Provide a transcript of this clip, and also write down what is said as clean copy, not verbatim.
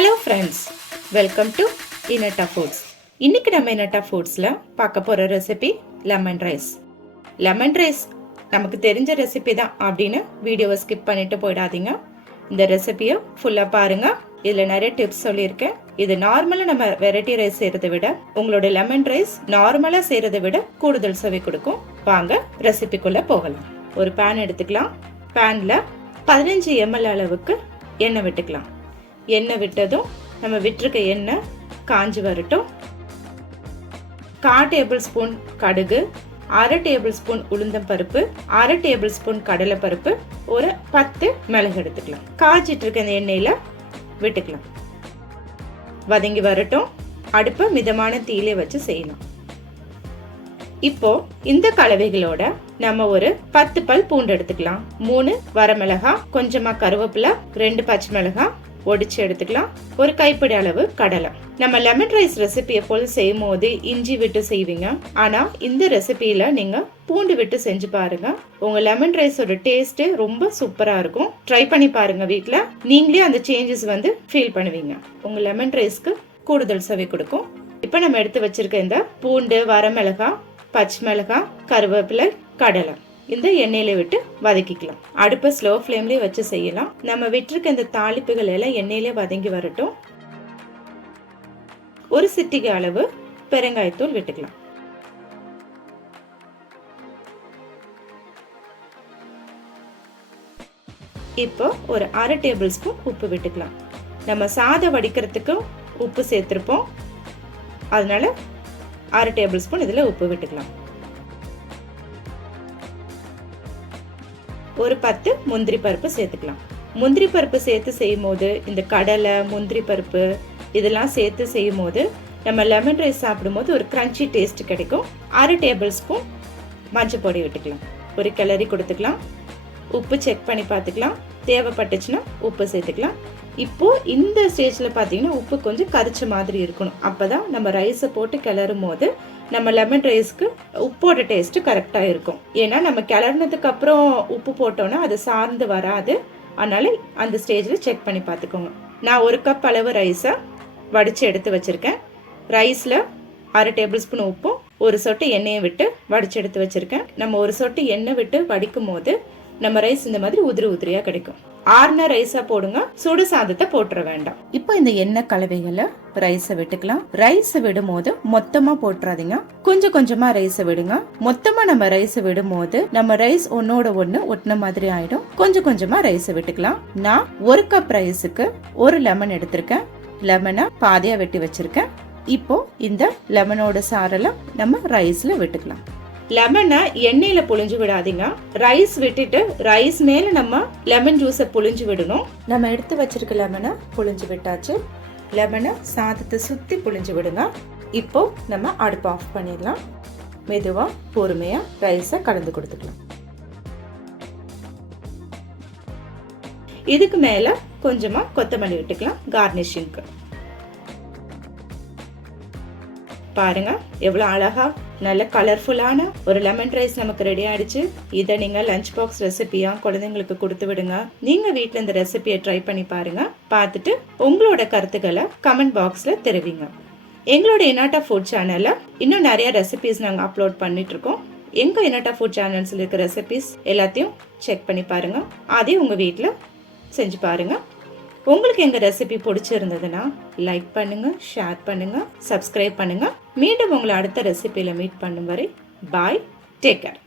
Hello friends, welcome to Inatta foods. இன்றைக்கி நம்ம இனட்டா ஃபுட்ஸில் பார்க்க போகிற recipe lemon rice. Lemon rice நமக்கு தெரிஞ்ச ரெசிபி தான் அப்படின்னு வீடியோவை ஸ்கிப் பண்ணிட்டு போயிடாதீங்க. இந்த ரெசிபியை ஃபுல்லாக பாருங்கள். இதில் நிறைய டிப்ஸ் சொல்லியிருக்கேன். இது நார்மலாக நம்ம வெரைட்டி ரைஸ் செய்கிறத விட உங்களோட லெமன் ரைஸ் நார்மலாக செய்கிறத விட கூடுதல் சுவை கொடுக்கும். வாங்க ரெசிபிக்குள்ளே போகலாம். ஒரு பேன் எடுத்துக்கலாம். பேனில் 15 ml அளவுக்கு எண்ணெய் விட்டுக்கலாம். எண்ணெய் விட்டதும் நம்ம விட்டுருக்க எண்ணெய் காஞ்சி வரட்டும். 1/4 டேபிள் ஸ்பூன் கடுகு, 1/2 டேபிள் ஸ்பூன் உளுந்தம் பருப்பு, 1/2 டேபிள் ஸ்பூன் கடலை பருப்பு, ஒரு 10 மிளகு எடுத்துக்கலாம். காய்ச்சிட்டு இருக்க இந்த எண்ணெயில விட்டுக்கலாம். வதங்கி வரட்டும். அடுப்பை மிதமான தீயிலே வச்சு செய்யலாம். இப்போ இந்த கலவைகளோட நம்ம ஒரு 10 பல் பூண்டு எடுத்துக்கலாம். 3 வரமிளகாய், கொஞ்சமா கருவேப்பிலை, 2 பச்சை மிளகாய் ஒடிச்சு எடுத்துக்கலாம். ஒரு கைப்பிடி அளவு கடலை. நம்ம லெமன் ரைஸ் ரெசிபி எப்போதும் செய்யும் போது இஞ்சி விட்டு செய்வீங்க. ஆனா இந்த ரெசிபியில நீங்க பூண்டு விட்டு செஞ்சு பாருங்க. உங்க லெமன் ரைஸோட டேஸ்ட் ரொம்ப சூப்பரா இருக்கும். ட்ரை பண்ணி பாருங்க வீட்ல. நீங்களே அந்த சேஞ்சஸ் ஃபீல் பண்ணுவீங்க. உங்க லெமன் ரைஸ்க்கு கூடுதல் சுவை கொடுக்கும். இப்ப நம்ம எடுத்து வச்சிருக்க இந்த பூண்டு, வரமிளகாய், பச்சை மிளகாய், கருவேப்பிலை, கடலை இந்த எண்ணெயில விட்டு வதக்கிக்கலாம். அடுப்பை ஸ்லோ ஃப்ளேம்லேயே வச்சு செய்யலாம். நம்ம விட்டுருக்க இந்த தாளிப்புகள் எல்லாம் எண்ணெயிலே வதங்கி வரட்டும். ஒரு சிட்டிகை அளவு பெருங்காயத்தூள் விட்டுக்கலாம். இப்போ ஒரு 1/2 டேபிள் ஸ்பூன் உப்பு விட்டுக்கலாம். நம்ம சாதம் வடிக்கிறதுக்கு உப்பு சேர்த்திருப்போம், அதனால 1/2 டேபிள் ஸ்பூன் இதுல உப்பு விட்டுக்கலாம். ஒரு 10 முந்திரி பருப்பு சேர்த்துக்கலாம். முந்திரி பருப்பு சேர்த்து செய்யும் போது இந்த கடலை, முந்திரி பருப்பு இதெல்லாம் சேர்த்து செய்யும் போது நம்ம லெமன் ரைஸ் சாப்பிடும் போது ஒரு கிரன்ச்சி டேஸ்ட் கிடைக்கும். 1/2 டேபிள் ஸ்பூன் மஞ்சள் பொடி விட்டுக்கலாம். ஒரு கிளறி கொடுத்துக்கலாம். உப்பு செக் பண்ணி பார்த்துக்கலாம். தேவைப்பட்டுச்சுன்னா உப்பு சேர்த்துக்கலாம். இப்போ இந்த ஸ்டேஜில் பார்த்தீங்கன்னா உப்பு கொஞ்சம் கரிச்ச மாதிரி இருக்கணும். அப்போதான் நம்ம ரைஸை போட்டு கிளறும் போது நம்ம லெமன் ரைஸ்க்கு உப்போட டேஸ்ட் கரெக்டாக இருக்கும். ஏன்னா நம்ம கிளறினதுக்கு அப்புறம் உப்பு போட்டோம்னா அது சார்ந்து வராது. அதனால அந்த ஸ்டேஜில் செக் பண்ணி பார்த்துக்கோங்க. நான் 1 கப் அளவு ரைஸை வடித்து எடுத்து வச்சுருக்கேன். ரைஸில் 1/2 டேபிள் ஸ்பூன் உப்பும் ஒரு சொட்டு எண்ணெயை விட்டு வடித்து எடுத்து வச்சுருக்கேன். நம்ம ஒரு சொட்டு எண்ணெய் விட்டு வடிக்கும் போது நம்ம ரைஸ் இந்த மாதிரி உதிரி உதிரியா கிடைக்கும். ஆறுன ரைஸா போடுங்க, சுடு சாதத்தை போட்டுற வேண்டாம். இப்போ இந்த எண்ணெய் கலவைகளை ரைஸை விட்டுக்கலாம். ரைஸை விடும் போது மொத்தமா போட்டுறாதீங்க, கொஞ்சம் கொஞ்சமா ரைஸை விடுங்க. மொத்தமா நம்ம ரைஸை விடும் போது நம்ம ரைஸ் ஒன்னோட ஒண்ணு ஒட்டின மாதிரி ஆயிடும். கொஞ்சம் கொஞ்சமா ரைஸை விட்டுக்கலாம். நான் 1 கப் ரைஸுக்கு 1 லெமன் எடுத்திருக்கேன். லெமனை பாதியா வெட்டி வச்சிருக்கேன். இப்போ இந்த லெமனோட சாரெல்லாம் நம்ம ரைஸ்ல விட்டுக்கலாம். லெமனை எண்ணெயில புழிஞ்சு விடாதீங்க. ரைஸ் விட்டுட்டு ரைஸ் மேல நம்ம லெமன் ஜூஸை புழிஞ்சு விடணும். நம்ம எடுத்து வச்சிருக்க லெமனை புழிஞ்சு விட்டாச்சு. லெமனை சாதத்தை சுத்தி புழிஞ்சு விடுங்க. இப்போ நம்ம அடுப்பு ஆஃப் பண்ணிடலாம். மெதுவா பொறுமையா ரைஸை கலந்து கொடுத்துக்கலாம். இதுக்கு மேல கொஞ்சமா கொத்தமல்லி விட்டுக்கலாம் கார்னிஷிங்க்கு. பாருங்க எவ்வளவு அழகா நல்ல கலர்ஃபுல்லான ஒரு லெமன் ரைஸ் நமக்கு ரெடி ஆயிடுச்சு. இதை நீங்க லஞ்ச் பாக்ஸ் ரெசிபியா குழந்தைங்களுக்கு கொடுத்து விடுங்க. நீங்க வீட்டுல இந்த ரெசிபியை ட்ரை பண்ணி பாருங்க. பார்த்துட்டு உங்களோட கருத்துக்களை கமெண்ட் பாக்ஸ்ல தெரிவிங்க. எங்களோட இனாட்டா ஃபுட் சேனல்ல இன்னும் நிறைய ரெசிபிஸ் நாங்க அப்லோட் பண்ணிட்டு இருக்கோம். எங்க இனாட்டா ஃபுட் சேனல்ஸ்ல இருக்க ரெசிபிஸ் எல்லாத்தையும் செக் பண்ணி பாருங்க. அதையும் உங்க வீட்டுல செஞ்சு பாருங்க. உங்களுக்கு எங்க ரெசிபி பிடிச்சிருந்ததுன்னா லைக் பண்ணுங்க, ஷேர் பண்ணுங்க, சப்ஸ்கிரைப் பண்ணுங்க. மீண்டும் உங்களை அடுத்த ரெசிபியில மீட் பண்ணும் வரை பாய், டேக் கேர்.